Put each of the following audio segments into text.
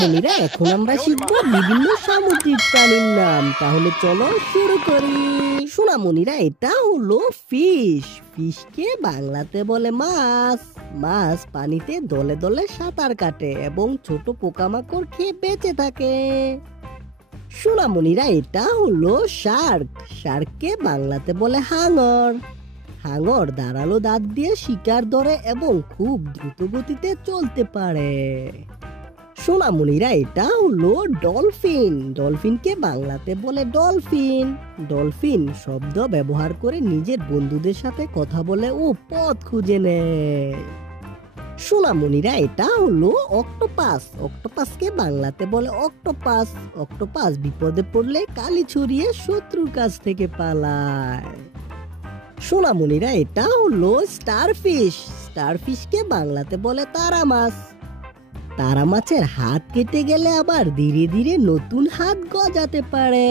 সোনামণিরা, এখন আমরা শিখবো বিভিন্ন সামুদ্রিক প্রাণীর নাম। তাহলে চলো শুরু করি। সোনামণিরা, এটা হলো ফিশ। ফিশকে বাংলাতে বলে মাছ। মাছ পানিতে দলে দলে সাঁতার কাটে এবং ছোট পোকামাকড় খেয়ে বেঁচে থাকে। সোনামণিরা, এটা হলো শার্ক। শার্ককে বাংলাতে বলে হাঙর। হাঙর ধারালো দাঁত দিয়ে শিকার ধরে এবং খুব দ্রুত গতিতে চলতে পারে। সোনামণিরা, এটা হলো ডলফিন। ডলফিনকে বাংলাতে বলে ডলফিন। ডলফিন শব্দ ব্যবহার করে নিজের বন্ধুদের সাথে কথা বলে ও পথ খুঁজে নেয়। সোনামণিরা, এটা হলো অক্টোপাস। অক্টোপাসকে বাংলাতে বলে অক্টোপাস। অক্টোপাস বিপদে পড়লে কালি ছড়িয়ে শত্রুর কাছ থেকে পালায়। সোনামণিরা, এটা হলো স্টারফিশ। স্টারফিশকে বাংলাতে বলে তারা মাছ। তারা মাছের হাত কেটে গেলে আবার ধীরে ধীরে নতুন হাত গজাতে পারে।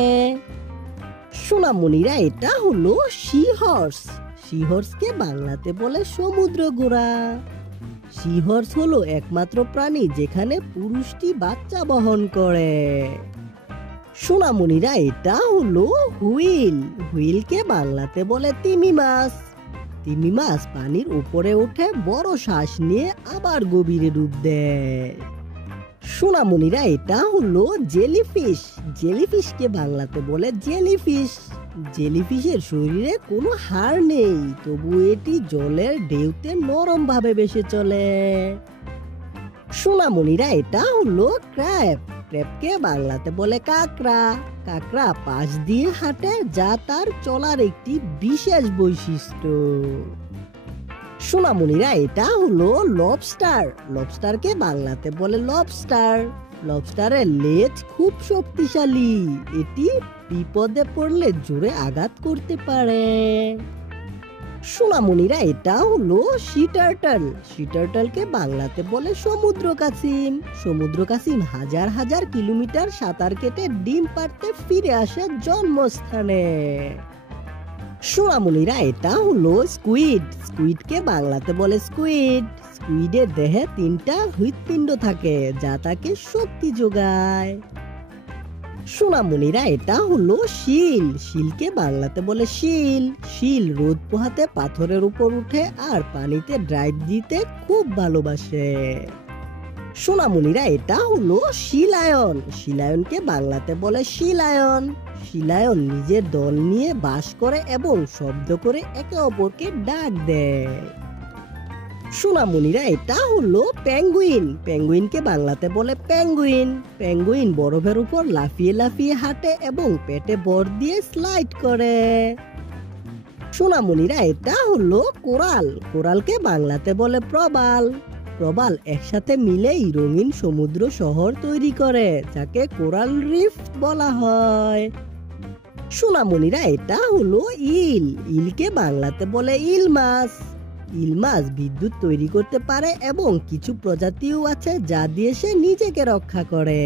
সোনামণিরা, এটা হলো সি হর্স। সি হর্সকে বাংলাতে বলে সমুদ্র ঘোড়া। সি হর্স হলো একমাত্র প্রাণী যেখানে পুরুষটি বাচ্চা বহন করে। সোনামণিরা, এটা হলো হুইল। হুইলকে বাংলাতে বলে তিমি মাছ। তিমি মাছ পানির উপরে উঠে বড় শ্বাস নিয়ে আবার গভীরে ডুব দেয়। সোনামণিরা, এটা হলো জেলিফিশ। জেলিফিশকে বাংলাতে বলে জেলিফিশ। জেলিফিশের শরীরে কোনো হাড় নেই, তবু এটি জলের ঢেউতে নরম ভাবে ভেসে চলে। সোনামণিরা, এটা হলো ক্র্যাব। ক্র্যাবকে বাংলাতে বলে কাঁকড়া। কাঁকড়া পাশ দিয়ে হাঁটে, যা তার চলার একটি বিশেষ বৈশিষ্ট্য। সোনামণিরা, এটা হলো লবস্টার। লবস্টারকে বাংলাতে বলে লবস্টার। লবস্টারের লেজ খুব শক্তিশালী। এটি বিপদে পড়লে জোরে আঘাত করতে পারে। সোনামণিরা, এটা হলো সি টার্টল। সি টার্টলকে বাংলাতে বলে সমুদ্র কাছিম। সমুদ্র কাছিম হাজার হাজার কিলোমিটার সাঁতার কেটে ডিম পাড়তে ফিরে আসে জন্মস্থানে। সোনামণিরা, এটা হলো স্কুইড। স্কুইডকে বাংলাতে বলে স্কুইড। স্কুইডের দেহে 3টা হৃৎপিণ্ড থাকে, যা তাকে শক্তি যোগায়। সোনামণিরা, এটা হলো শিল। শিলকে বাংলাতে বলে শিল। শিল রোদ পোহাতে পাথরের উপর উঠে আর পানিতে ড্রাইভ দিতে খুব ভালোবাসে। সোনামণিরা, এটা হলো শিলায়ন। শিলায়নকে বাংলাতে বলে শিলায়ন। শিলায়ন নিজের দল নিয়ে বাস করে এবং শব্দ করে একে অপরকে ডাক দেয়। সোনামণিরা, এটা হলো পেঙ্গুইন। পেঙ্গুইনকে বাংলাতে বলে পেঙ্গুইন। পেঙ্গুইন বরফের উপর লাফিয়ে লাফিয়ে হাঁটে এবং পেটে ভর দিয়ে স্লাইড করে। সোনামণিরা, এটা হলো কোরাল। কোরালকে বাংলাতে বলে প্রবাল। প্রবাল একসাথে মিলেই রঙিন সমুদ্র শহর তৈরি করে, যাকে কোরাল রিফ বলা হয়। সোনামণিরা, এটা হলো ইল। ইলকে বাংলাতে বলে ইল মাছ। ইল মাছ বিদ্যুৎ তৈরি করতে পারে এবং কিছু প্রজাতিও আছে যা দিয়ে সে নিজেকে রক্ষা করে।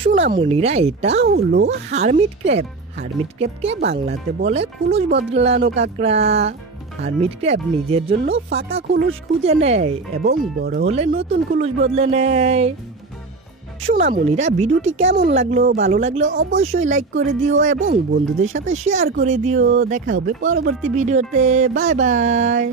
সোনামণিরা, এটা হলো হারমিট ক্র্যাব। হারমিট ক্র্যাবকে বাংলাতে বলে খুলুস বদলানো কাঁকড়া। হারমিট ক্র্যাব নিজের জন্য ফাঁকা খুলুস খুঁজে নেয় এবং বড় হলে নতুন খুলুস বদলে নেয়। সোনামণিরা, ভিডিওটি কেমন লাগলো? ভালো লাগলে অবশ্যই লাইক করে দিও এবং বন্ধুদের সাথে শেয়ার করে দিও। দেখা হবে পরবর্তী ভিডিওতে। Bye bye.